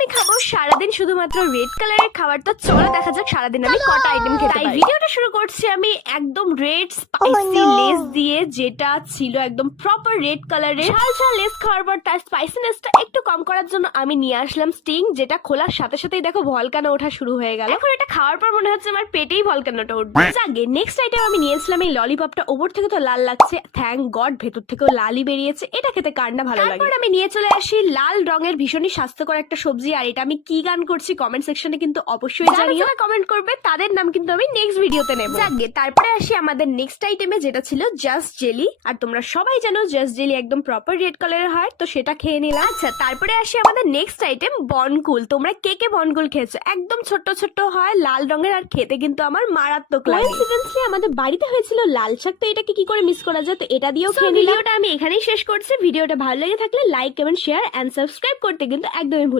আমি খাবো সারাদিন শুধুমাত্র রেড কালারের খাবার। তো চলো দেখা যাক সারাদিন আমি কটা আইটেম খেতে পারি। ভিডিওটা শুরু করছি আমি একদম রেড স্পাইসি লেস দিয়ে, যেটা ছিল একদম প্রপার রেড কালারের। ঝাল ঝাল লেস খাওয়ার পর তার স্পাইসিনেসটা একটু কম করার জন্য আমি নিয়ে আসলাম স্টিং, যেটা খোলার সাথে সাথেই দেখো ভলকানো ওঠা শুরু হয়ে গেল। এখন এটা খাওয়ার পর মনে হচ্ছে আমার পেটেই ভলকানোটা উঠবে। আগে নেক্সট আইটেম আমি নিয়েছিলাম এই ললিপপটা। ওপর থেকে তো লাল লাগছে, থ্যাঙ্ক গড ভেতর থেকেও লালই বেরিয়েছে। এটা খেতে কার না ভালো লাগে। তারপর আমি নিয়ে চলে আসি লাল রঙের ভীষণই স্বাস্থ্যকর একটা সবজি। আর এটা আমি কি গান করছি কমেন্ট সেকশনে কিন্তু অবশ্যই জানিও। কমেন্ট করবে তাদের নাম কিন্তু আমি নেক্সট ভিডিওতে নেব। যাকে তারপরে আসি আমাদের নেক্সট আইটেমে, যেটা ছিল জাস্ট জেলি। আর তোমরা সবাই জানো জাস্ট জেলি একদম প্রপার রেড কালারের হয়, তো সেটা খেয়ে নিলাম। আচ্ছা তারপরে আসি আমাদের নেক্সট আইটেম বনকুল। তোমরা কে কে বনকুল খেয়েছো? একদম ছোট্ট ছোট্ট হয়, লাল রঙের, আর খেতে কিন্তু আমার মারাত্মক লাগে। কোইন্সিডেন্টলি আমাদের বাড়িতে হয়েছিল লাল শাক, তো এটাকে কি করে মিস করা যায়, তো এটা দিয়েও খেয়ে নিলাম। ভিডিওটা আমি এখানেই শেষ করছি। ভিডিওটা ভালো লেগে থাকলে like comment share and subscribe করতে কিন্তু একদমই ভুলো না।